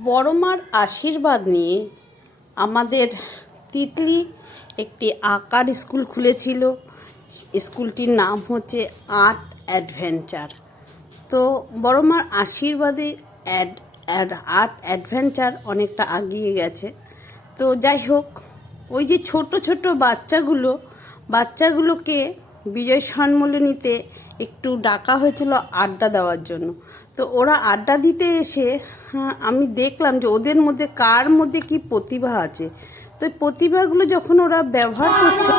বড় মার আশীর্বাদ নিয়ে আমাদের তিতলি একটি আঁকার স্কুল খুলেছিল। স্কুলটির নাম হচ্ছে আর্ট অ্যাডভেঞ্চার। তো বড় মার আশীর্বাদে অ্যাড আর্ট অ্যাডভেঞ্চার অনেকটা এগিয়ে গেছে। তো যাই হোক, ওই যে ছোট ছোট বাচ্চাগুলো, বাচ্চাগুলোকে বিজয় সম্মেলনীতে একটু ডাকা হয়েছিল আড্ডা দেওয়ার জন্য। তো ওরা আড্ডা দিতে এসে হ্যাঁ, আমি দেখলাম যে ওদের মধ্যে কার মধ্যে কি প্রতিভা আছে। তো প্রতিভাগুলো যখন ওরা ব্যবহার করছে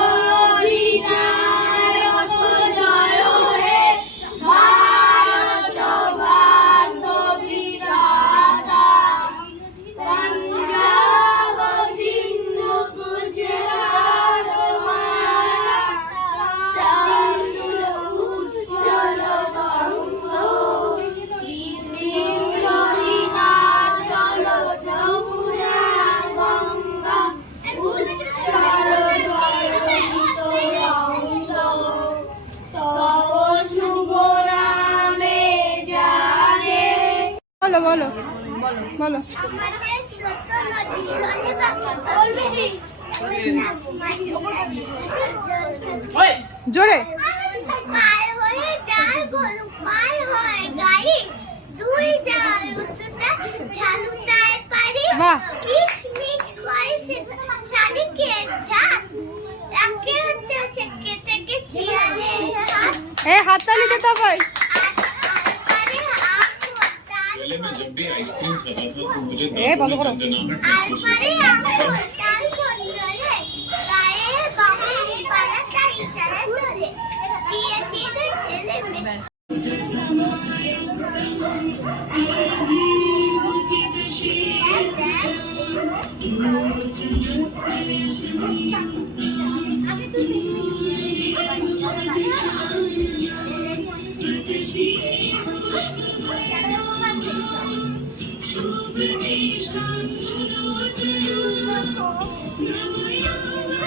শিয়ালে হাত এ হাততালি দে তবে আরে আমু তাল पहले मैं जब भी आइसक्रीम खाता था तो मुझे गनाहट महसूस होती थी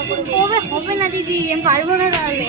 মেয়ে হবে না দিদি? আমি পারব না তাহলে।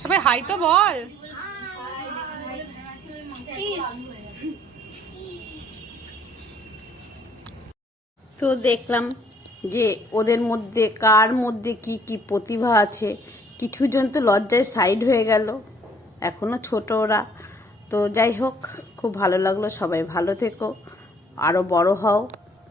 সবাই হাই তো বল। তো দেখলাম যে ওদের মধ্যে, কার মধ্যে কি কি প্রতিভা আছে, কিছুজন তো লজ্জায় সাইড হয়ে গেল। এখনও ছোট ওরা। তো যাই হোক খুব ভালো লাগল। সবাই ভালো থেকো। আরও বড় হও।